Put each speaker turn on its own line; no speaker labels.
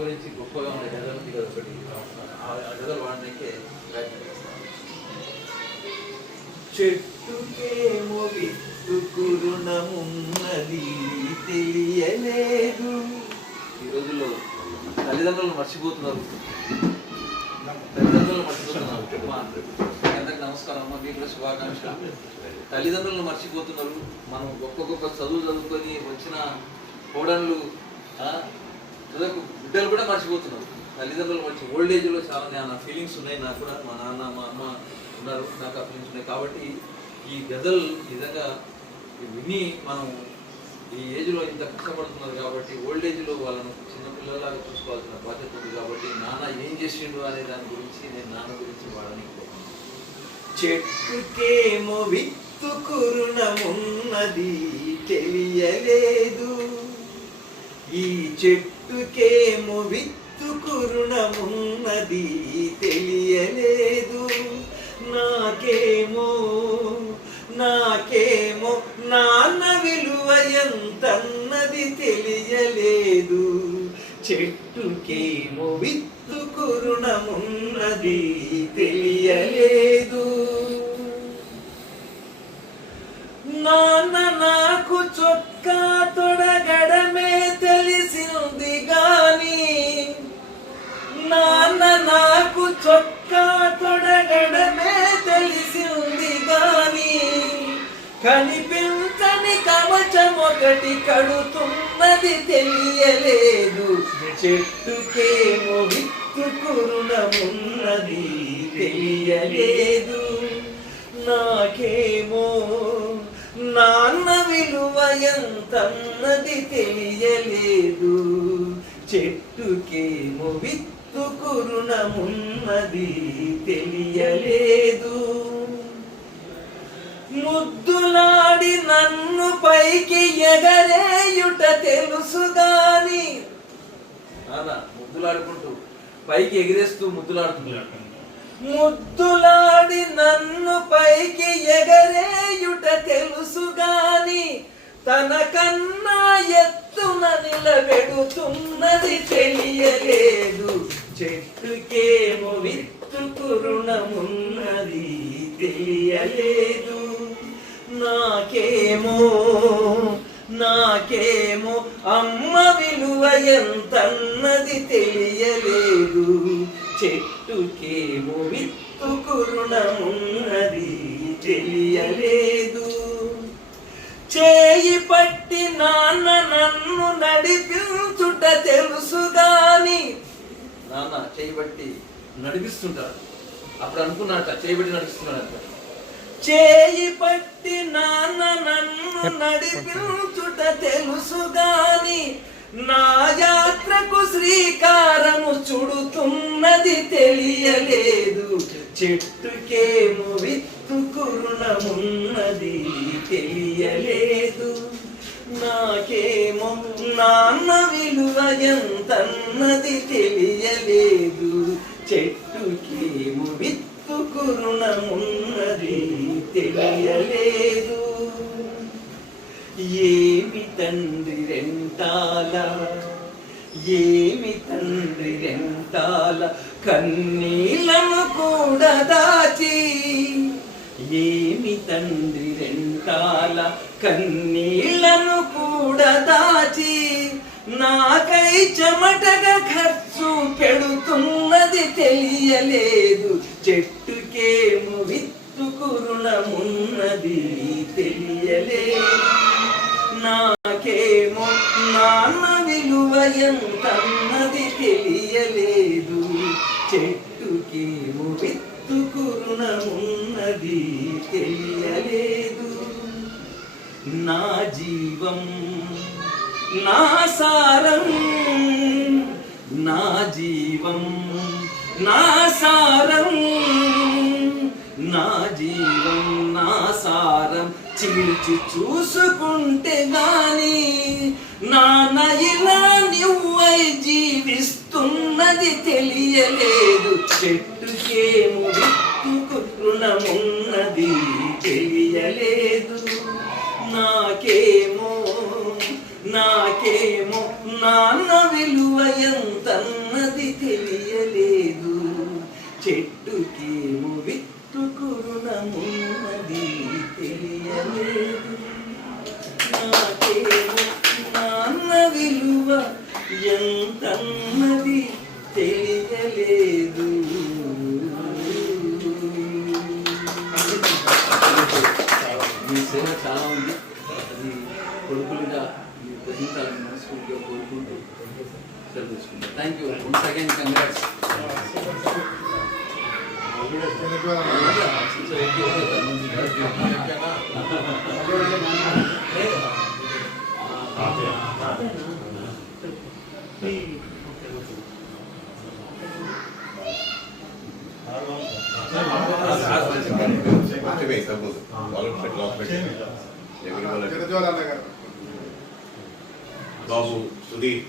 గురించి గొప్పగా ఉండే గదలు ఉంది కదా ఒకటి ఆ గదలు వాడడానికి ప్రయత్నం చేస్తాను చెట్టుకేమో విత్తుకు రుణమున్నది తెలియలేదు. ఈ రోజుల్లో తల్లిదండ్రులు మర్చిపోతున్నారు. తల్లిదండ్రులు మర్చిపోతున్నారు. అందరికి నమస్కారం అమ్మ మీకు శుభాకాంక్షలు. తల్లిదండ్రులను మర్చిపోతున్నారు. మనం గొప్ప గొప్ప చదువు చదువుకొని వచ్చిన కోడళ్ళు ఆ, బిడ్డలు కూడా మర్చిపోతున్నారు. తల్లిదండ్రులు మంచి ఓల్డ్ ఏజ్లో చాలా నా ఫీలింగ్స్ ఉన్నాయి. నాకు కూడా మా నాన్న మా అమ్మ ఉన్నారు. నాకు ఆ ఫీలింగ్స్ ఉన్నాయి. కాబట్టి ఈ గజల్ నిజంగా విని మనం ఈ ఏజ్లో ఇంత కష్టపడుతున్నారు కాబట్టి ఓల్డ్ ఏజ్లో వాళ్ళను చిన్నపిల్లలాగా చూసుకోవాల్సిన బాధ్యత ఉంది కాబట్టి నాన్న ఏం చేసిండు అనే దాని గురించి నేను నాన్న గురించి వాడని చెట్టుకేమో విత్తు కురుణమున్నది తెలియలేదు. ఈ చెట్టు విత్తుకేమో విత్తుకు రుణమున్నది తెలియలేదు. నాకేమో నాకేమో నాన్న విలువ ఎంతన్నది తెలియలేదు. చెట్టుకేమో విత్తుకు రుణమున్నది తెలియలేదు. ఉంది గాని నాన్న నాకు చొక్కా తొడగడమే తెలిసింది గాని కనిపించని కవచం ఒకటి కడుతున్నది తెలియలేదు. చెట్టుకేమో విత్తు కురుణమున్నది తెలియలేదు. నాకేమో నాన్న విలువ ఎంతన్నది తెలియలేదు. చెట్టుకేమో విత్తు రుణమున్నది తెలియలేదు. ముద్దులాడి నన్ను పైకి ఎగరేయుట తెలుసు గాని నాన్న ముద్దులాడుకుంటూ పైకి ఎగిరేస్తూ ముద్దులాడుతున్నాడు ముద్దులాడి నన్ను పైకి ఎగరేయుట తెలుసు గాని తన ఎత్తున నిలబెడుతున్నది తెలియలేదు. చెట్టుకేమో విత్తుకు రుణమున్నది తెలియలేదు. నాకేమో నాకేమో అమ్మ విలువ ఎంతన్నది తెలియలేదు. చెట్టుకేమో విత్తుకు రుణమున్నది తెలియలేదు. చేయి పట్టి నాన్న నన్ను నడిపించుట తెలుసు గాని నాన్న చేయి పట్టి నడిపిస్తుంటాడు అప్పుడు అనుకున్నట్ట చేయి పట్టి నడిపిస్తున్నాడు చేయి పట్టి నాన్న నన్ను నడిపించుట తెలుసు గాని నా యాత్రకు శ్రీకారము చుడుతున్నది తెలియలేదు. చెట్టుకేమో విత్తు కురుణమున్నది తెలియలేదు. నాకేమో నాన్న విలువ ఎంతన్నది తెలియలేదు. చెట్టుకేమో విత్తుకు రుణమున్నది తెలియలేదు. ఏమి తండ్రి రెంటాల ఏమి తండ్రి రెంటాల కన్నీలను కూడా దాచి ఏమి తండ్రి రెంట రెంటాల కన్నీళ్ళను కూడా దాచి నాకై చెమటగా ఖర్చు పెడుతున్నది తెలియలేదు. చెట్టుకేము విత్తుకు రుణమున్నది తెలియలేదు. నాకేమో నాన్న విలువ ఎంతన్నది తెలియలేదు. చెట్టుకేమో విత్తుకు రుణమున్నది తెలియలేదు. నా జీవం నా సారం నా జీవం నా సారం నా జీవం నా సారం. చీల్చి చూసుకుంటే గాని నాన్న ఇలా నువ్వై జీవిస్తున్నది తెలియలేదు. చెట్టుకేమో ఎంతన్నది తెలియలేదు. చెట్టుకి విత్తుకు రుణమున్నది తెలియలేదు. నాకేమో నాన్న విలువ ఎంతన్నది తెలియలేదు. చాలా ఉంది. కొడుకులుగా మీరు గ్రహించాలని మనస్ఫూర్తిగా కోరుకుంటూ సెలవు తీసుకుంటాం thank you once
again congrats వాళ్ళకి పెట్టి లాస్ పెట్టి ఎవరి వాళ్ళకి
చిరజ్వాల అన్న గారు
బాబు సుధీర్